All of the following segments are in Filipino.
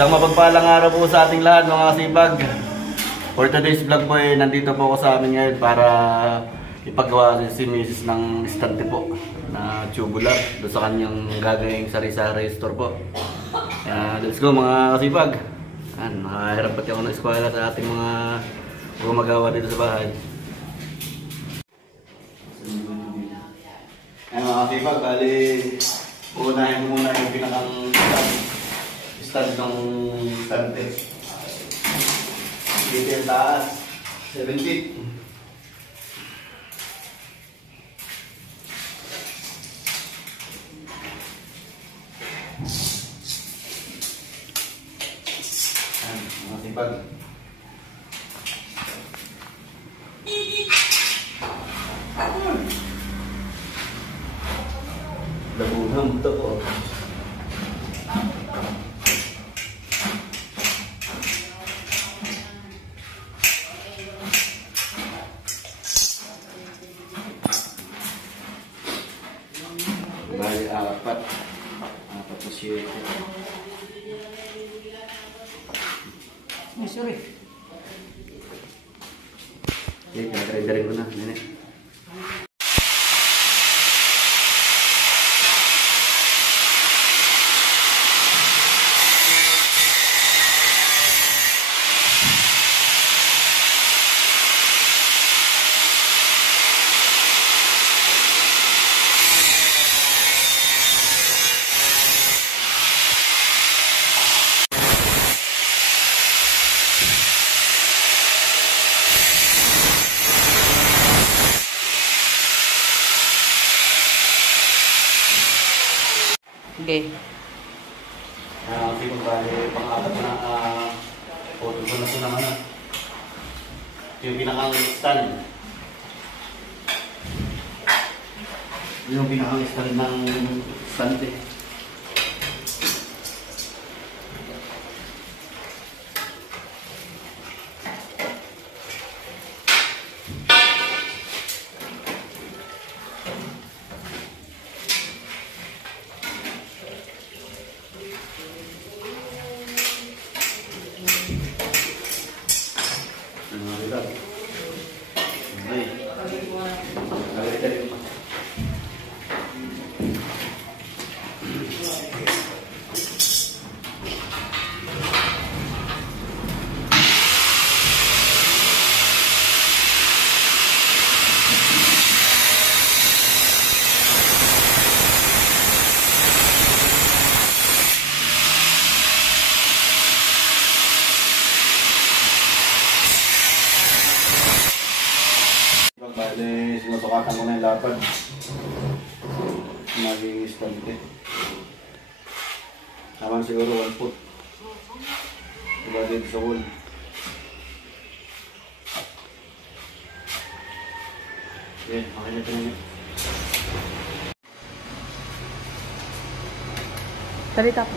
Isang mapagpalang araw po sa ating lahat mga kasipag. For today's vlog po nandito po ako sa amin ngayon para ipagawa si Mrs. ng estante po na tubular doon sa kanyang gagawing sari-sari store po. Let's go mga kasipag. Nakahirap pati ako ng eskwela sa ating mga gumagawa dito sa bahay. Mga kasipag, bali unahin ko muna yung pinakang stand ng estante. Dito yung taas, 7 feet. Mga sipag. Labuhan ito po. Bali, apat po siya. Sorry. Okay, kaya-kaya ko na. Nene. Okay. Kasi kung bali, pang-apat na photo ko na ito naman. Yung pinakang stand. Yung pinakang stand ng stante. Bale, sinusukatan ko na yung lapad. Maging estante. Naman siguro 1 foot. Diba dito sa wall. Okay, makinit na yun. Salita po.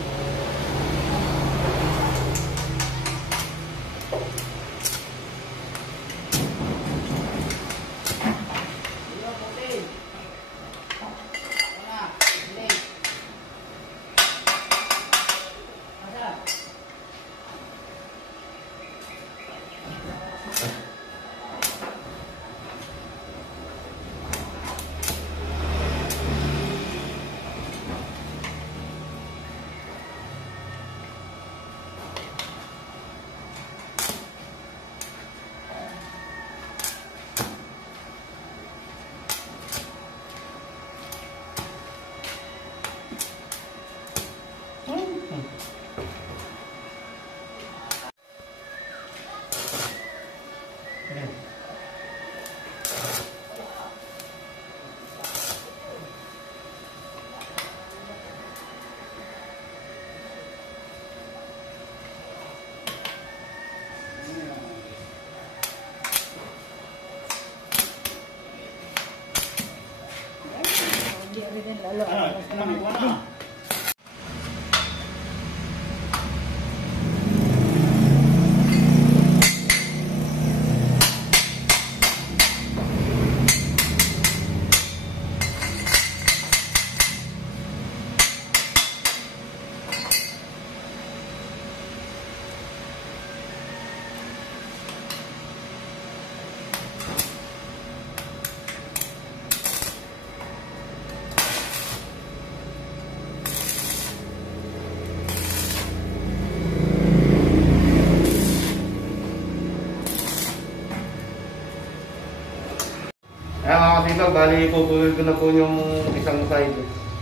kasipag, bali pupulol ko na po yung isang side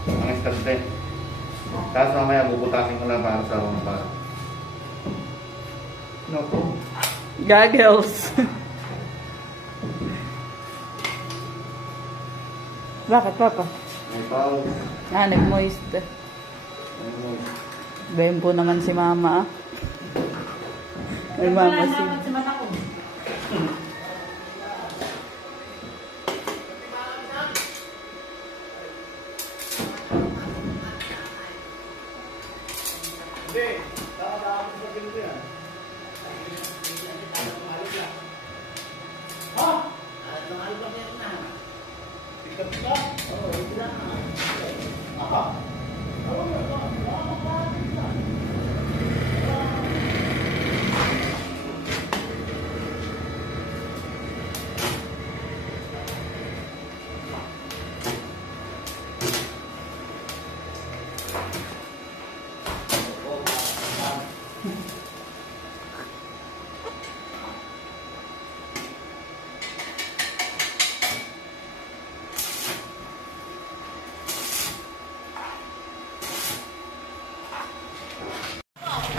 ng estante. Tapos mamaya bubutasin ko lang para sa mga para. No po. Goggles. Bakit, Papa? May pao. Nag-moist. Gayon po naman si Mama. Nagmamasid.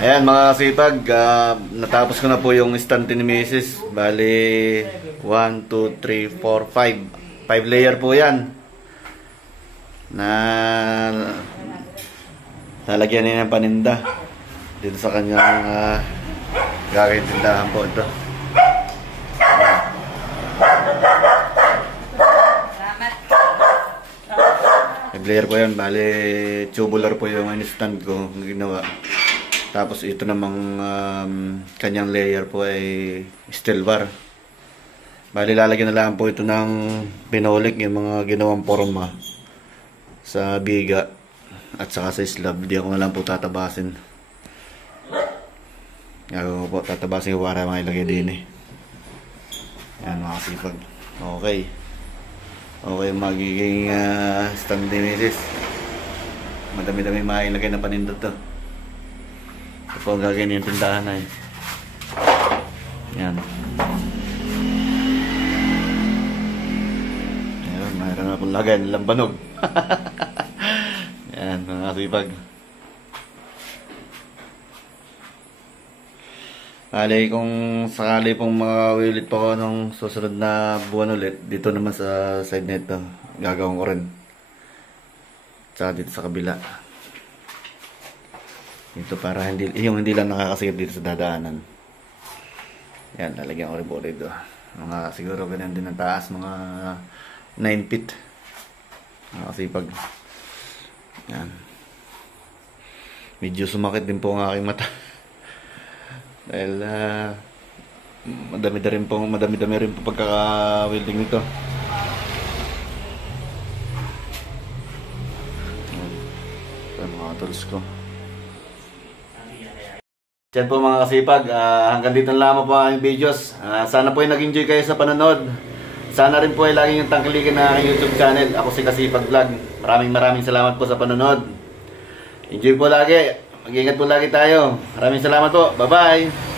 Ayan mga kasipag, natapos ko na po yung estante ni Mrs. Bali 1, 2, 3, 4, 5 5 layer po yan na lalagyan niya ng paninda dito sa kanyang gagawin tindahan po ito. Layer po yan, bali tubular po yung stand ko ginawa. Tapos ito namang kanyang layer po ay steel bar. Bali lalagyan na lang po ito ng pinolik, yung mga ginawang forma sa biga at saka sa slab. Hindi ako na lang po tatabasin. Gagawin ko po, tatabasin ko para mailagay din eh. Yan mga kasipag. Okay. Okay, magiging stand ni Mrs. Madami-dami mailagay na panindot to. Ito po gagawin yung tindahan na eh. Yan. Ayan, mayroon na akong lagay ng lambanog. Yan, mga kasipag. Alay, kung sakali pong makawilit pa ko nung susunod na buwan ulit, dito naman sa side nito, gagawin ko rin. Tsaka dito sa kabila. Dito para hindi lang nakakasigip dito sa dadaanan. Yan, lalagyan ko rin po dito. Mga siguro ganyan din ang taas, mga 9 feet. Mga kasipag. Yan. Medyo sumakit din po ang aking mata. Dahil madami-dami rin po pagkaka-welding nito. Ito mga tools ko. Yan po mga kasipag, hanggang dito na lamang po ang videos. Sana po ay nag-enjoy kayo sa panonood. Sana rin po ay lagi yung tangkilikin na aking YouTube channel. Ako si Kasipag Vlog. Maraming salamat po sa panonood. Enjoy po lagi. Mag-ingat po lagi tayo. Maraming salamat po. Bye-bye!